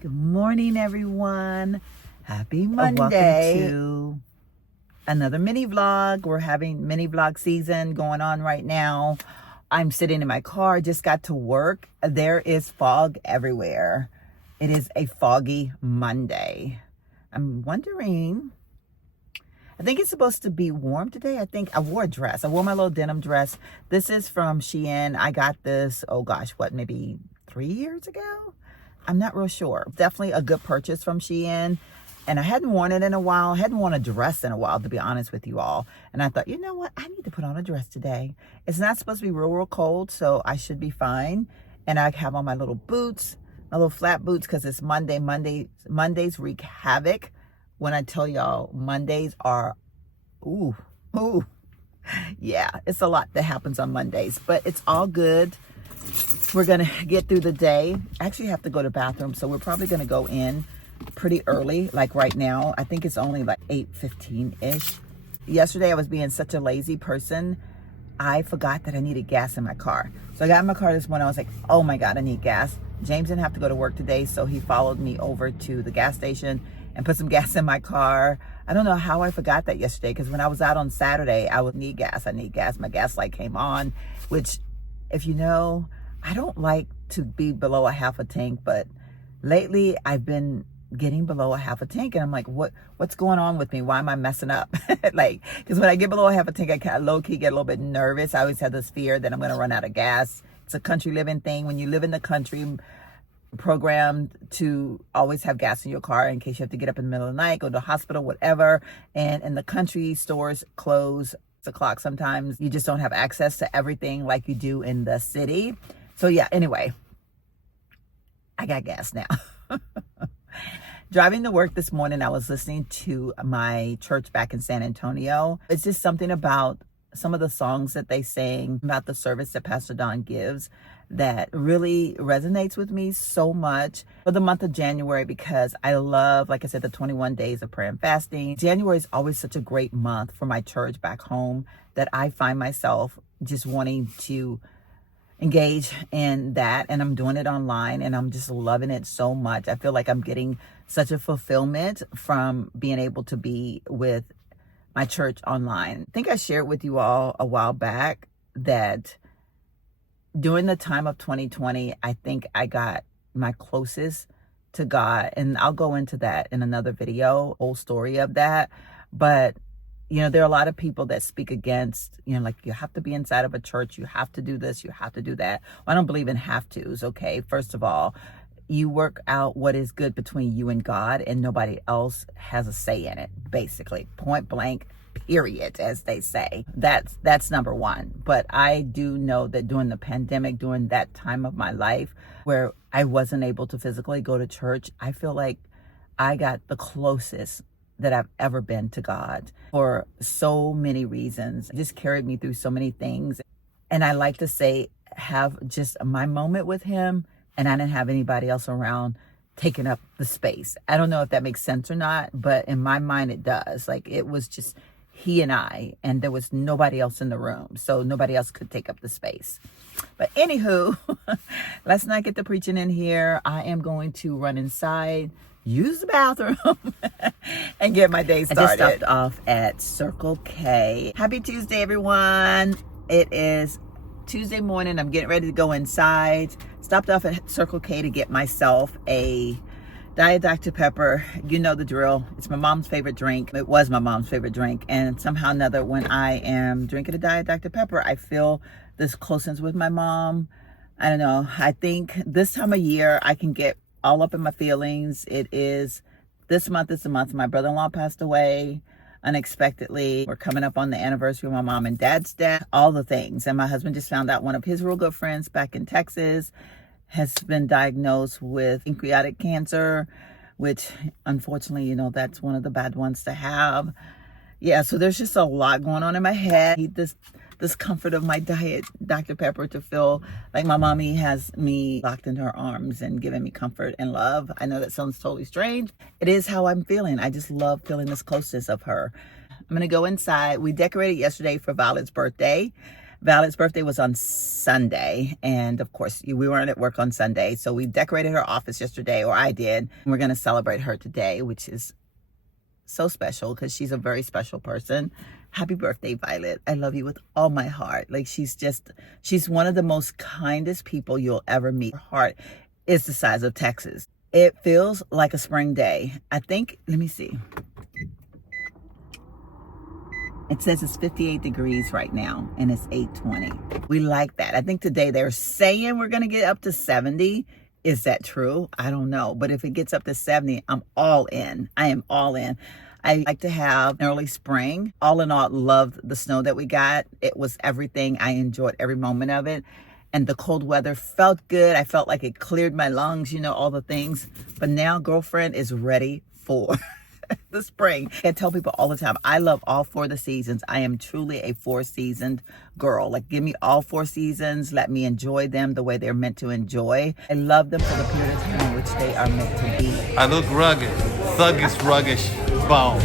Good morning, everyone. Happy Monday. Welcome to another mini vlog. We're having mini vlog season going on right now. I'm sitting in my car, just got to work. There is fog everywhere. It is a foggy Monday. I'm wondering, I think it's supposed to be warm today. I think I wore a dress. I wore my little denim dress. This is from Shein. I got this, oh gosh, maybe 3 years ago? I'm not real sure. Definitely a good purchase from Shein. And I hadn't worn it in a while. I hadn't worn a dress in a while, to be honest with you all. And I thought, you know what? I need to put on a dress today. It's not supposed to be real cold, so I should be fine. And I have on my little boots, my little flat boots, because it's Monday. Mondays wreak havoc. When I tell y'all, Mondays are, ooh. Yeah, it's a lot that happens on Mondays. But it's all good. We're going to get through the day. I actually have to go to the bathroom, so we're probably going to go in pretty early, like right now. I think it's only like 8:15-ish. Yesterday, I was being such a lazy person. I forgot that I needed gas in my car. So I got in my car this morning. I was like, oh my God, I need gas. James didn't have to go to work today, so he followed me over to the gas station and put some gas in my car. I don't know how I forgot that yesterday, because when I was out on Saturday, I would need gas. I need gas. My gas light came on, which, if you know, I don't like to be below a half a tank, but lately I've been getting below a half a tank, and I'm like, what's going on with me? Why am I messing up? Like, because when I get below a half a tank, I kind of low-key get a little bit nervous. I always have this fear that I'm going to run out of gas. It's a country living thing. When you live in the country, programmed to always have gas in your car in case you have to get up in the middle of the night, go to the hospital, whatever. And in the country, stores close 6 o'clock sometimes. You just don't have access to everything like you do in the city. So yeah, anyway, I got gas now. Driving to work this morning, I was listening to my church back in San Antonio. It's just something about some of the songs that they sang about the service that Pastor Don gives that really resonates with me so much for the month of January, because I love, like I said, the 21 days of prayer and fasting. January is always such a great month for my church back home that I find myself just wanting to engage in that, and I'm doing it online, and I'm just loving it so much. I feel like I'm getting such a fulfillment from being able to be with my church online. I think I shared with you all a while back that during the time of 2020, I think I got my closest to God, and I'll go into that in another video, whole story of that. But you know, there are a lot of people that speak against, you know, like, you have to be inside of a church, you have to do this, you have to do that. Well, I don't believe in have to's, okay? First of all, you work out what is good between you and God, and nobody else has a say in it, basically. Point blank, period, as they say. That's number one. But I do know that during the pandemic, during that time of my life where I wasn't able to physically go to church, I feel like I got the closest that I've ever been to God for so many reasons. It just carried me through so many things. And I like to say, have just my moment with him, and I didn't have anybody else around taking up the space. I don't know if that makes sense or not, but in my mind it does. Like, it was just he and I, and there was nobody else in the room, so nobody else could take up the space. But anywho, let's not get the preaching in here. I am going to run inside, use the bathroom, and get my day started. I just stopped off at Circle K. Happy Tuesday, everyone. It is Tuesday morning. I'm getting ready to go inside. Stopped off at Circle K to get myself a Diet Dr. Pepper. You know the drill. It's my mom's favorite drink. It was my mom's favorite drink. And somehow or another, when I am drinking a Diet Dr. Pepper, I feel this closeness with my mom. I don't know. I think this time of year, I can get all up in my feelings. This month is the month my brother-in-law passed away unexpectedly. We're coming up on the anniversary of my mom and dad's death, all the things. And my husband just found out one of his real good friends back in Texas has been diagnosed with pancreatic cancer, which unfortunately, you know, that's one of the bad ones to have. Yeah, so there's just a lot going on in my head. I need this comfort of my Diet Dr. Pepper to feel like my mommy has me locked in her arms and giving me comfort and love. I know that sounds totally strange. It is how I'm feeling. I just love feeling this closeness of her. I'm going to go inside. We decorated yesterday for Violet's birthday. Violet's birthday was on Sunday, and of course, we weren't at work on Sunday, so we decorated her office yesterday, or I did. And we're going to celebrate her today, which is so special because she's a very special person. Happy birthday, Violet. I love you with all my heart. Like, she's one of the most kindest people you'll ever meet. Her heart is the size of Texas. It feels like a spring day. I think, let me see. It says it's 58 degrees right now, and it's 8:20. We like that. I think today they're saying we're going to get up to 70. Is that true? I don't know. But if it gets up to 70, I'm all in. I am all in. I like to have an early spring. All in all, loved the snow that we got. It was everything. I enjoyed every moment of it. And the cold weather felt good. I felt like it cleared my lungs, all the things. But now girlfriend is ready for the spring. I tell people all the time, I love all 4 of the seasons. I am truly a 4-seasoned girl. Like, give me all 4 seasons. Let me enjoy them the way they're meant to enjoy. I love them for the period of time in which they are meant to be. I look rugged. Thuggish, ruggish, bone.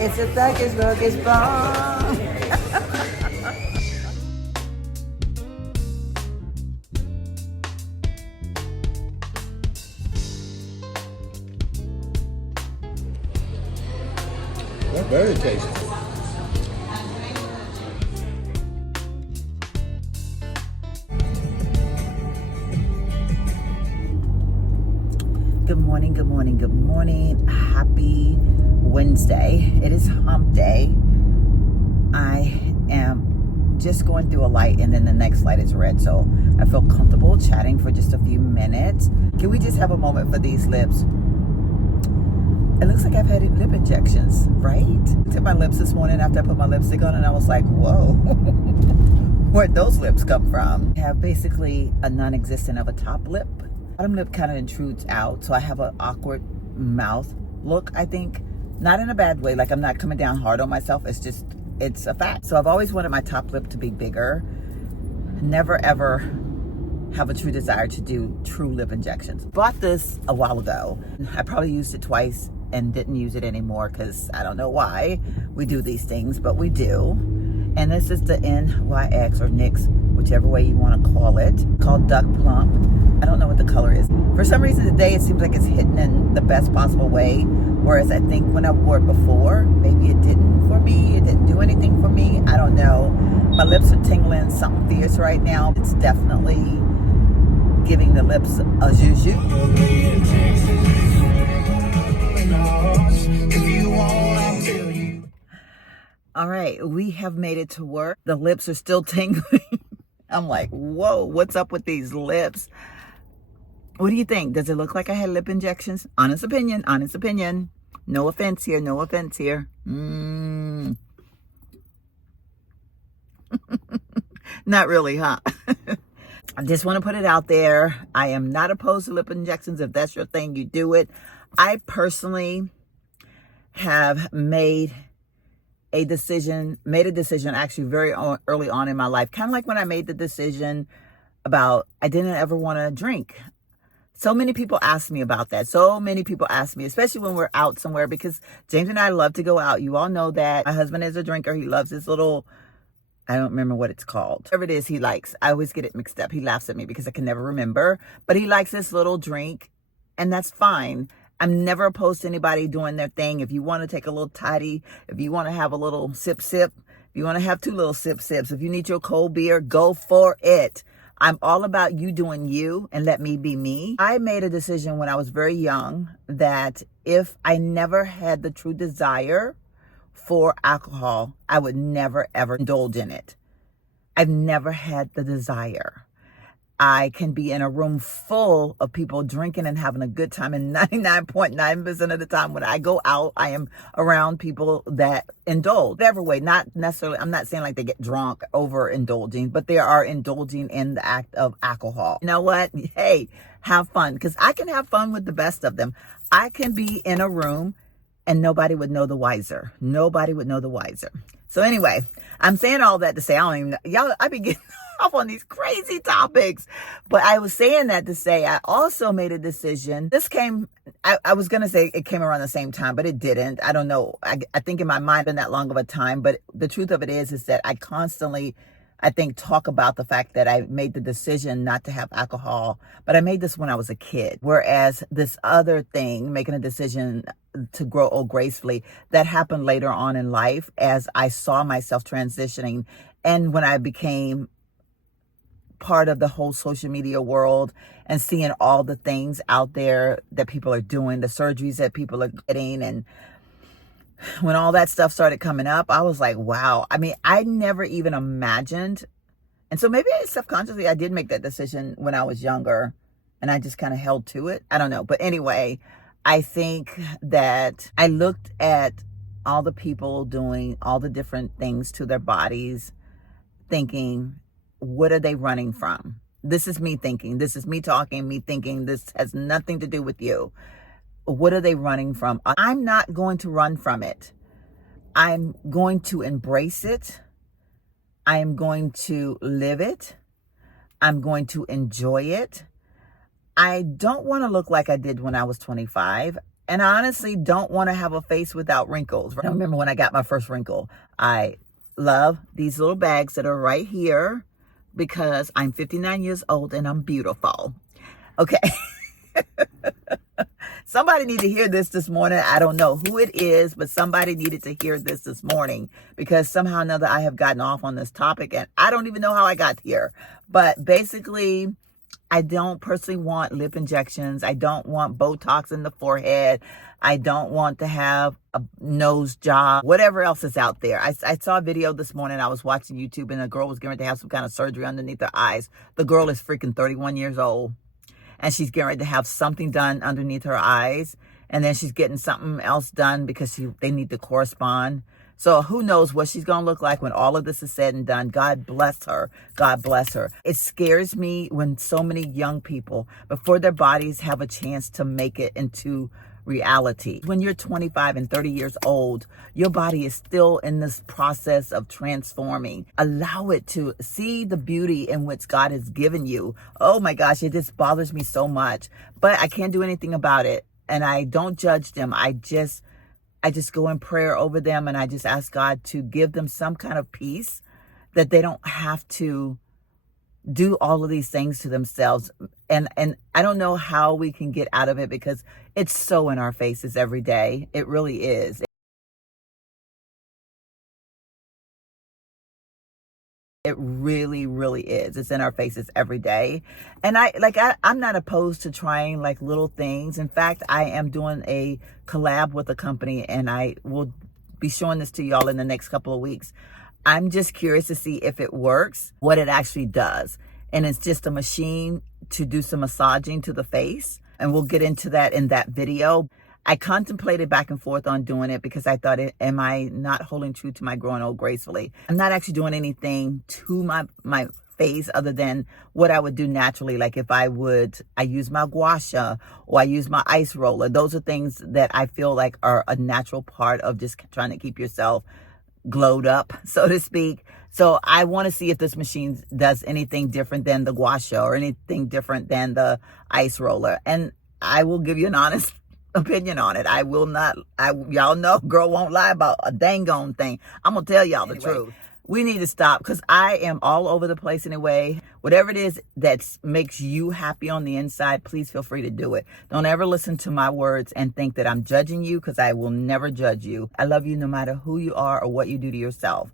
It's a thuggish, ruggish bone. They're very tasty. Good morning, good morning, good morning. Happy Wednesday. It is hump day. I am just going through a light, and then the next light is red. So I feel comfortable chatting for just a few minutes. Can we just have a moment for these lips? It looks like I've had lip injections, right? I took my lips this morning after I put my lipstick on, and I was like, whoa, where'd those lips come from? I have basically a non-existent of a top lip. Bottom lip kind of intrudes out, so I have an awkward mouth look, I think. Not in a bad way, like I'm not coming down hard on myself. It's a fact. So I've always wanted my top lip to be bigger. Never ever have a true desire to do true lip injections. Bought this a while ago. I probably used it twice and didn't use it anymore because I don't know why we do these things, but we do. And this is the NYX or NYX, whichever way you want to call it, called Duck Plump. I don't know what the color is. For some reason today it seems like it's hitting in the best possible way, whereas I think when I wore it before, maybe it didn't for me. It didn't do anything for me. I don't know. My lips are tingling something fierce right now. It's definitely giving the lips a juju. All right, we have made it to work. The lips are still tingling. I'm like, whoa, what's up with these lips? What do you think? Does it look like I had lip injections? Honest opinion, honest opinion. No offense here, no offense here. Not really, huh? I just want to put it out there. I am not opposed to lip injections. If that's your thing, you do it. I personally have made a decision actually very early on in my life. Kind of like when I made the decision about I didn't ever want to drink. So many people ask me about that. So many people ask me, especially when we're out somewhere, because James and I love to go out. You all know that. My husband is a drinker. He loves his little, I don't remember what it's called. Whatever it is he likes. I always get it mixed up. He laughs at me because I can never remember. But he likes this little drink, and that's fine. I'm never opposed to anybody doing their thing. If you want to take a little toddy, if you want to have a little sip, if you want to have 2 little sips, if you need your cold beer, go for it. I'm all about you doing you and let me be me. I made a decision when I was very young that if I never had the true desire for alcohol, I would never, ever indulge in it. I've never had the desire. I can be in a room full of people drinking and having a good time, and 99.9% of the time when I go out, I am around people that indulge. Whatever way, not necessarily, I'm not saying like they get drunk over indulging, but they are indulging in the act of alcohol. You know what? Hey, have fun, because I can have fun with the best of them. I can be in a room and nobody would know the wiser. Nobody would know the wiser. So anyway, I'm saying all that to say, I don't even know. Y'all, I be getting off on these crazy topics. But I was saying that to say, I also made a decision. This came, I was going to say it came around the same time, but it didn't. I don't know. I think in my mind, been that long of a time. But the truth of it is that I constantly I think, talk about the fact that I made the decision not to have alcohol, but I made this when I was a kid. Whereas this other thing, making a decision to grow old gracefully, that happened later on in life as I saw myself transitioning. And when I became part of the whole social media world and seeing all the things out there that people are doing, the surgeries that people are getting, and when all that stuff started coming up, I was like, wow. I mean, I never even imagined. And so maybe subconsciously I did make that decision when I was younger and I just kind of held to it. I don't know. But anyway, I think that I looked at all the people doing all the different things to their bodies, thinking, what are they running from? This is me thinking. This is me talking, me thinking. This has nothing to do with you. What are they running from? I'm not going to run from it. I'm going to embrace it. I am going to live it. I'm going to enjoy it. I don't want to look like I did when I was 25. And I honestly don't want to have a face without wrinkles. I remember when I got my first wrinkle. I love these little bags that are right here because I'm 59 years old and I'm beautiful. Okay. Somebody need to hear this morning. I don't know who it is, but somebody needed to hear this morning because somehow or another I have gotten off on this topic and I don't even know how I got here. But basically, I don't personally want lip injections. I don't want Botox in the forehead. I don't want to have a nose job, whatever else is out there. I saw a video this morning. I was watching YouTube and a girl was getting ready to have some kind of surgery underneath her eyes. The girl is freaking 31 years old. And she's getting ready to have something done underneath her eyes. And then she's getting something else done because they need to correspond. So who knows what she's going to look like when all of this is said and done. God bless her. God bless her. It scares me when so many young people, before their bodies have a chance to make it into reality. When you're 25 and 30 years old, your body is still in this process of transforming. Allow it to see the beauty in which God has given you. Oh my gosh, it just bothers me so much, but I can't do anything about it. And I don't judge them. I just go in prayer over them and I just ask God to give them some kind of peace that they don't have to do all of these things to themselves. And I don't know how we can get out of it because it's so in our faces every day. It really is. It really, really is. It's in our faces every day. And I'm not opposed to trying like little things. In fact, I am doing a collab with a company and I will be showing this to y'all in the next couple of weeks. I'm just curious to see if it works, what it actually does. And it's just a machine to do some massaging to the face. And we'll get into that in that video. I contemplated back and forth on doing it because I thought, am I not holding true to my growing old gracefully? I'm not actually doing anything to my face other than what I would do naturally. Like if I use my gua sha or I use my ice roller. Those are things that I feel like are a natural part of just trying to keep yourself glowed up, so to speak. So I want to see if this machine does anything different than the gua sha or anything different than the ice roller. And I will give you an honest opinion on it. I will not, y'all know, girl won't lie about a dang on thing. I'm going to tell y'all the truth. We need to stop because I am all over the place anyway. Whatever it is that makes you happy on the inside, please feel free to do it. Don't ever listen to my words and think that I'm judging you because I will never judge you. I love you no matter who you are or what you do to yourself.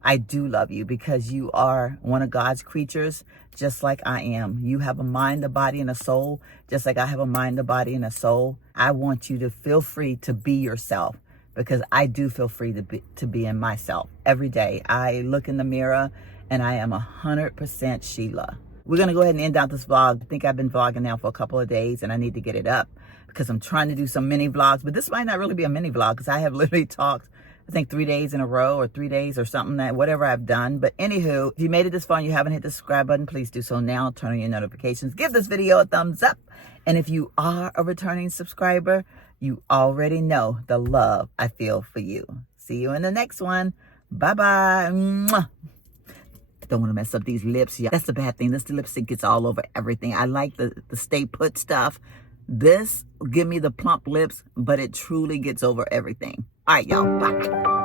I do love you because you are one of God's creatures, just like I am. You have a mind, a body, and a soul, just like I have a mind, a body, and a soul. I want you to feel free to be yourself because I do feel free to be in myself every day. I look in the mirror and I am 100% Sheila. We're going to go ahead and end out this vlog. I think I've been vlogging now for a couple of days and I need to get it up because I'm trying to do some mini vlogs, but this might not really be a mini vlog because I have literally talked I think 3 days in a row or 3 days or something, that whatever I've done. But anywho, if you made it this far and you haven't hit the subscribe button, please do so now. Turn on your notifications. Give this video a thumbs up. And if you are a returning subscriber, you already know the love I feel for you. See you in the next one. Bye-bye. Mwah. Don't want to mess up these lips. Yeah, that's the bad thing. The lipstick gets all over everything. I like the stay put stuff. This give me the plump lips, but it truly gets over everything. All right, y'all. Bye.